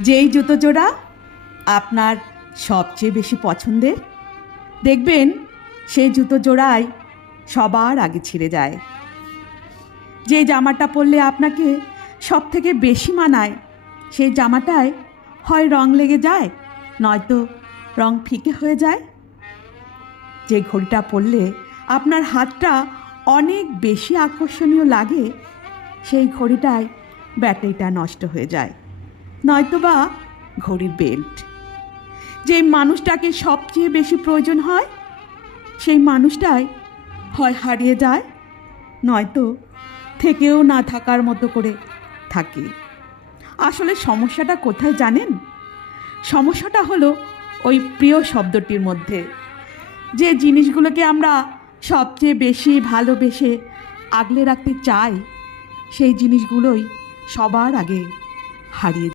যেই জুতো জোড়া আপনার সবচেয়ে বেশি পছন্দের, দেখবেন সেই জুতো জোড়াই সবার আগে ছিঁড়ে যায়। যে জামাটা পরলে আপনাকে সব থেকে বেশি মানায়, সেই জামাটায় হয় রং লেগে যায়, নয়তো রং ফিকে হয়ে যায়। যে ঘড়িটা পরলে আপনার হাতটা অনেক বেশি আকর্ষণীয় লাগে, সেই ঘড়িটায় ব্যাটারিটা নষ্ট হয়ে যায়, নয়তোবা ঘড়ির বেল্ট। যে মানুষটাকে সবচেয়ে বেশি প্রয়োজন হয়, সেই মানুষটাই হয় হারিয়ে যায়, নয়তো থেকেও না থাকার মতো করে থাকে। আসলে সমস্যাটা কোথায় জানেন? সমস্যাটা হলো ওই প্রিয় শব্দটির মধ্যে। যে জিনিসগুলোকে আমরা সবচেয়ে বেশি ভালোবেসে আগলে রাখতে চাই, সেই জিনিসগুলোই সবার আগে হারিয়ে